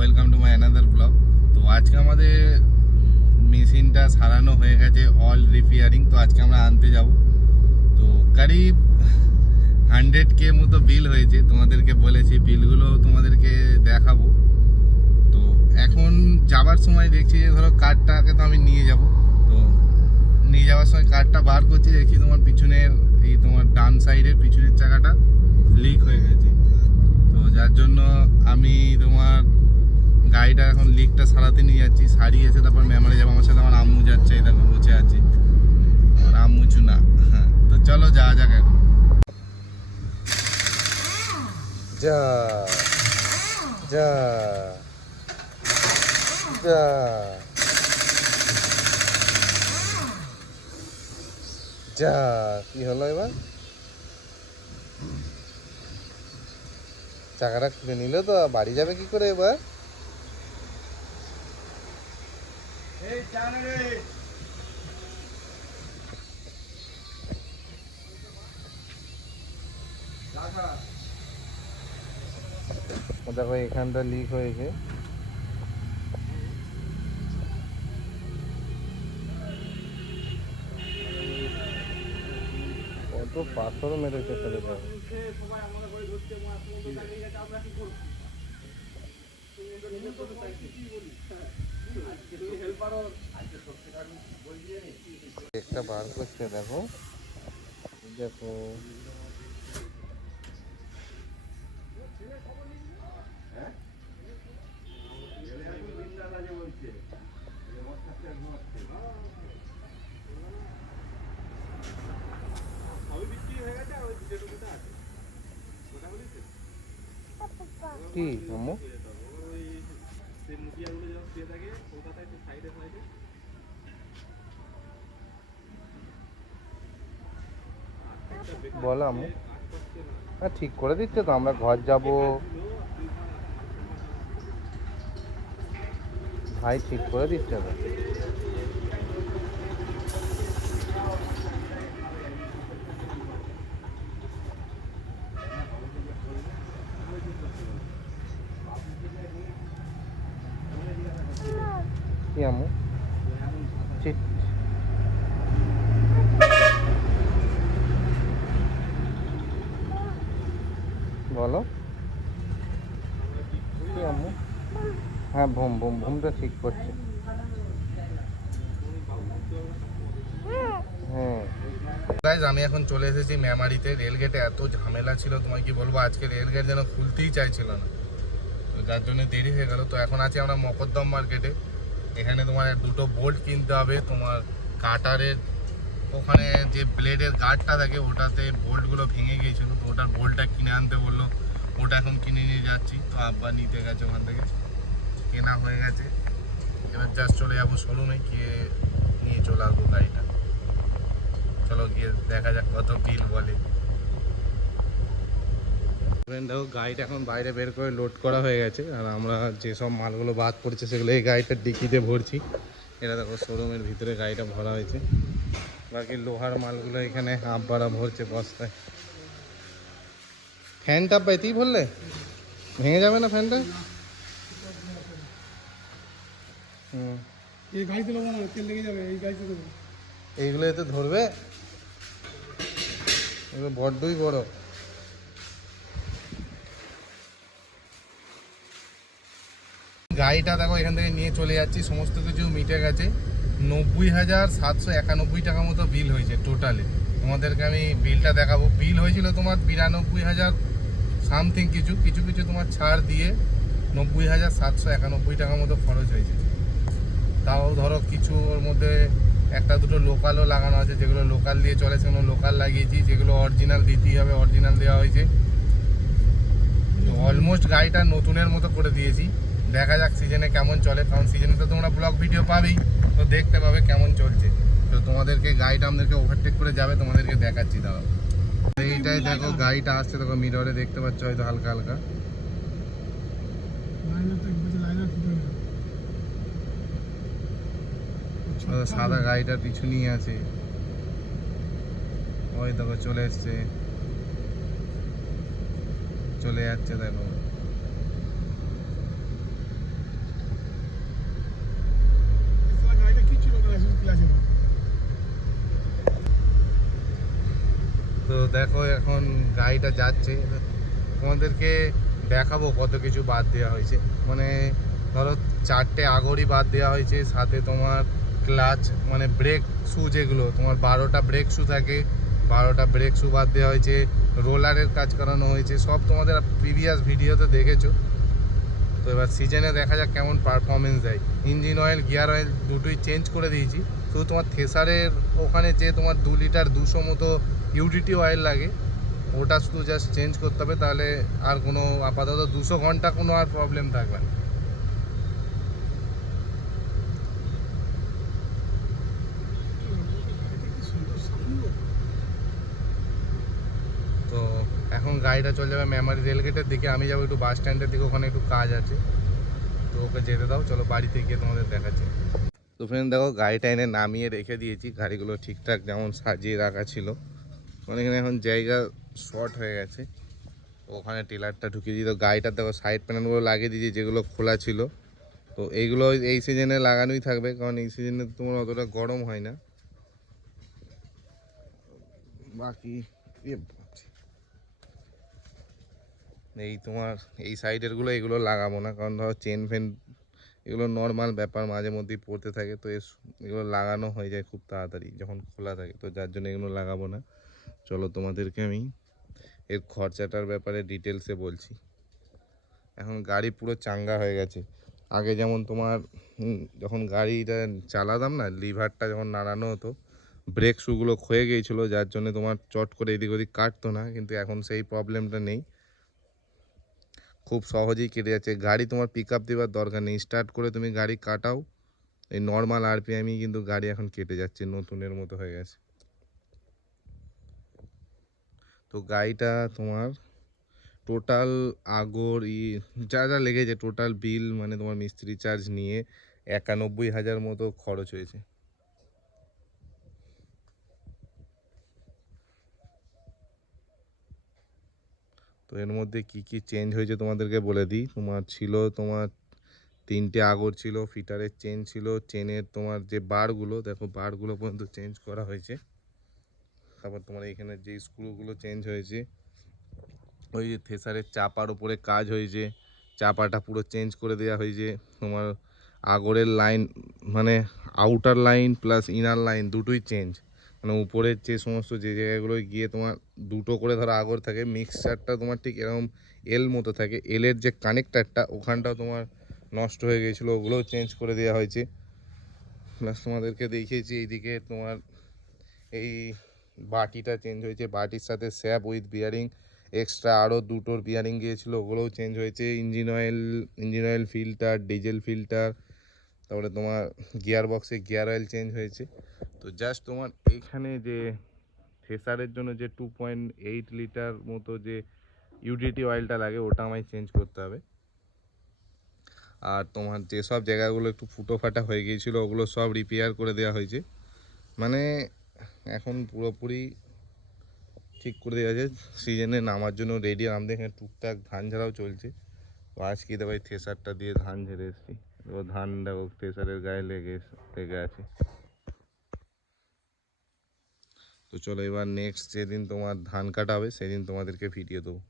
Welcome to my another blog তো আজকে আমাদের মেশিনটা সারানো হয়ে গেছে অল রিপেয়ারিং তো আজকে আমরা আনতে যাব। তো কারিব হান্ড্রেড কে মতো বিল হয়েছে। তোমাদেরকে বলেছি বিলগুলো তোমাদেরকে দেখাবো। তো এখন যাবার সময় দেখছি যে, ধরো কার্ডটাকে তো আমি নিয়ে যাব। তো নিয়ে যাওয়ার সময় কার্ডটা বার করছি, দেখছি তোমার পিছনের এই তোমার ডান সাইডের পিছনের চাকাটা লিক হয়ে গেছে। তো যার জন্য আমি তোমার গাড়িটা এখন লিকটা সারাতে নিয়ে যাচ্ছি। সারিয়ে এসে তারপর মেমারে যাব, আমার সাথে আমার আম্মু যাচ্ছে, এই দেখো বসে আছে। আমার আম্মু চুনা হ্যাঁ। তো চলো যাওয়া যাক এখন। যা যা যা। যা, কি হলো এবার? চাকাটা খুলে নিল তো, বাড়ি যাবে কি করে এবার? দেখো এখানটা লিক হয়েছে। কত পাথর মেরেছে ফেলে দেখো। একটা বার করছে দেখো। দেখো। কি আম্মু বলো আম্মু হ্যাঁ ঠিক করে দিচ্ছে তো আমরা ঘর যাব। ভাই ঠিক করে দিচ্ছে তো। আম্মু ঠিক বলো কি হ্যাঁ ভুম ভুম ভুমটা ঠিক করছে আমি এখন চলে এসেছি মেমারিতে। রেলগেটে এত ঝামেলা ছিল, তোমায় কি বলব? আজকে রেলগেট যেন খুলতেই চাইছিল না। যার জন্য দেরি হয়ে গেল। তো এখন আছি আমরা মকদ্দম মার্কেটে। এখানে তোমার দুটো বোল্ট কিনতে হবে। তোমার কাটারের ওখানে যে ব্লেডের গার্ডটা থাকে, ওটাতে বোল্টগুলো ভেঙে গিয়েছিল। তো ওটার বোল্টটা কিনে আনতে বলল। ওটা এখন কিনে নিয়ে যাচ্ছি। তো আব্বা নিতে গেছে ওখান থেকে। কেনা হয়ে গেছে। এবার জাস্ট চলে যাব শোরুমে গিয়ে নিয়ে চলে আসব গাড়িটা। চলো গিয়ে দেখা যাক কত বিল বলে। দেখো গাড়িটা এখন বাইরে বের করে লোড করা হয়ে গেছে। আর আমরা যেসব মালগুলো বাদ পড়ছে সেগুলো এই গাড়িটার ডিকিতে ভরছি। এটা দেখো শোরুমের ভিতরে গাড়িটা ভরা হয়েছে। বাকি লোহার মালগুলো এখানে আব্বারা ভরছে বস্তায়। ফ্যানটা পেতেই ভরলে? ভেঙে যাবে না ফ্যানটা হুম। এই গাড়িতে লোক না তেল লেগে যাবে এই গাড়িতে এইগুলো এতে ধরবে? এগুলো বড্ডই বড়। গাড়িটা দেখো, এখান থেকে নিয়ে চলে যাচ্ছি। সমস্ত কিছু মিটে গেছে। নব্বই হাজার সাতশো একানব্বই টাকা মতো বিল হয়েছে টোটালে তোমাদেরকে আমি বিলটা দেখাবো। বিল হয়েছিল তোমার বিরানব্বই হাজার সামথিং কিছু। কিছু কিছু তোমার ছাড় দিয়ে নব্বই হাজার সাতশো একানব্বই টাকা মতো খরচ হয়েছে। তাও ধরো কিছু ওর মধ্যে একটা দুটো লোকালও লাগানো আছে, যেগুলো লোকাল দিয়ে চলে, সেগুলো লোকাল লাগিয়েছি, যেগুলো অরিজিনাল দিতেই হবে অরিজিনাল দেওয়া হয়েছে। অলমোস্ট গাড়িটা নতুনের মতো করে দিয়েছি। দেখা যাক সিজনে কেমন চলে? কারণ সিজনে তো তোমরা ব্লগ ভিডিও পাবেই। তো দেখতে পাবে কেমন চলছে। তো তোমাদেরকে গাড়িটা আমাদেরকে ওভারটেক করে যাবে, তোমাদেরকে দেখাচ্ছি, দাঁড়াও। এইটাই দেখো গাড়িটা আসছে, দেখো মিররে দেখতে পাচ্ছ, হয়তো হালকা হালকা। সাদা গাড়িটার পিছু নিয়ে আছে। ওই দেখো, চলে এসছে। চলে যাচ্ছে, দেখো। দেখো এখন গাড়িটা যাচ্ছে। তোমাদেরকে দেখাবো কত কিছু বাদ দেওয়া হয়েছে। মানে ধরো চারটে আগরই বাদ দেওয়া হয়েছে, সাথে তোমার ক্লাচ মানে ব্রেক শু যেগুলো, তোমার বারোটা ব্রেক শু থাকে, বারোটা ব্রেক শু বাদ দেওয়া হয়েছে, রোলারের কাজ করানো হয়েছে, সব তোমাদের প্রিভিয়াস ভিডিওতে দেখেছ। তো এবার সিজনে দেখা যাক কেমন পারফরমেন্স দেয়। ইঞ্জিন অয়েল গিয়ার অয়েল দুটোই চেঞ্জ করে দিয়েছি। শুধু তোমার থেসারের ওখানে যে তোমার দু লিটার দুশো মতো ইউডিটি অয়েল লাগে, ওটা শুধু জাস্ট চেঞ্জ করতে হবে, তাহলে আর কোনো আপাতত দুশো ঘণ্টা কোনো আর প্রবলেম থাকবে না। তো এখন গাড়িটা চলে যাবে মেমারি রেলগেটের দিকে, আমি যাব একটু বাস স্ট্যান্ডের দিকে, ওখানে একটু কাজ আছে। তো ওকে যেতে দাও, চলো বাড়িতে গিয়ে তোমাদের দেখাচ্ছি। তো ফ্রেন্ড দেখো, গাড়িটা এনে নামিয়ে রেখে দিয়েছি, গাড়িগুলো ঠিকঠাক যেমন সাজিয়ে রাখা ছিল। মানে এখানে এখন জায়গা শর্ট হয়ে গেছে। ওখানে টেলারটা ঢুকিয়ে দিই তো গাড়িটার দেখো সাইড প্যানেলগুলো লাগিয়ে দিয়েছি, যেগুলো খোলা ছিল। তো এইগুলো এই সিজনে লাগানোই থাকবে, কারণ এই সিজনে তোমার অতটা গরম হয় না। বাকি এ এই তোমার, এই সাইডেরগুলো এগুলো লাগাবো না, কারণ ধরো চেন ফেন এগুলো নর্মাল ব্যাপার, মাঝে মধ্যেই পড়তে থাকে। তো এগুলো লাগানো হয়ে যায় খুব তাড়াতাড়ি, যখন খোলা থাকে। তো যার জন্য এগুলো লাগাবো না। চলো তোমাদেরকে আমি এর খরচাটার ব্যাপারে ডিটেলসে বলছি। এখন গাড়ি পুরো চাঙ্গা হয়ে গেছে। আগে যেমন তোমার যখন গাড়িটা চালাতাম না, লিভারটা যখন নাড়ানো হতো, ব্রেক শুগুলো ক্ষয়ে গিয়েছিল, যার জন্য তোমার চট করে এদিক ওদিক কাটতো না, কিন্তু এখন সেই প্রবলেমটা নেই। খুব সহজেই কেটে যাচ্ছে। গাড়ি তোমার পিক আপ দেওয়ার দরকার নেই। স্টার্ট করে তুমি গাড়ি কাটাও। এই নর্মাল আরপিএমই কিন্তু গাড়ি এখন কেটে যাচ্ছে, নতুনের মতো হয়ে গেছে। তো গাড়িটা তোমার টোটাল আগর ই, যা যা লেগেছে টোটাল বিল মানে তোমার মিস্ত্রি চার্জ নিয়ে একানব্বই হাজার মতো খরচ হয়েছে। তো এর মধ্যে কি কি চেঞ্জ হয়েছে তোমাদেরকে বলে দিই। তোমার ছিল তোমার তিনটে আগর ছিল, ফিটারের চেন ছিল চেনের তোমার যে বারগুলো দেখো বারগুলো পর্যন্ত চেঞ্জ করা হয়েছে। তারপর তোমার এখানে যে স্ক্রুগুলো চেঞ্জ হয়েছে, ওই যে থেসারের চাপার উপরে কাজ হয়েছে, চাপাটা পুরো চেঞ্জ করে দেওয়া হয়েছে। তোমার আগরের লাইন মানে outer line plus inner line দুটোই চেঞ্জ মানে উপরের যে সমস্ত যে জায়গাগুলো গিয়ে তোমার দুটো করে ধরো আগর থাকে মিক্সচারটা তোমার ঠিক এরকম এল মতো থাকে। এলের যে কানেক্টারটা ওখানটাও তোমার নষ্ট হয়ে গিয়েছিল ওগুলোও চেঞ্জ করে দেওয়া হয়েছে। প্লাস তোমাদেরকে দেখিয়েছি, এইদিকে তোমার এই বাটিটা চেঞ্জ হয়েছে, বাটির সাথে স্যাপ উইথ বিয়ারিং এক্সট্রা আরও দুটোর বিয়ারিং গিয়েছিল, ওগুলোও চেঞ্জ হয়েছে engine oil engine oil filter diesel filter তারপরে তোমার গিয়ার বক্সে গিয়ার অয়েল চেঞ্জ হয়েছে। তো জাস্ট তোমার এখানে যে থ্রেসারের জন্য যে টু পয়েন্ট এইট লিটার মতো যে ইউডিটি অয়েলটা লাগে, ওটা আমায় চেঞ্জ করতে হবে। আর তোমার যেসব জায়গাগুলো একটু ফুটো ফাটা হয়ে গিয়েছিল, ওগুলো সব রিপেয়ার করে দেওয়া হয়েছে। মানে এখন পুরোপুরি ঠিক করে দেওয়া আছে। সিজনে নামার জন্য রেডি আমাদের এখানে টুকটাক ধান ঝাড়াও চলছে। তো আজকে ভাই থেসারটা দিয়ে ধান ঝেড়ে এসছি। এবার ধান দেখো থ্রেসারের গায়ে লেগে লেগে আছে। তো চলো এবার নেক্সট যেদিন তোমার ধান কাটা হবে, সেদিন তোমাদেরকে ভিডিও দেবো।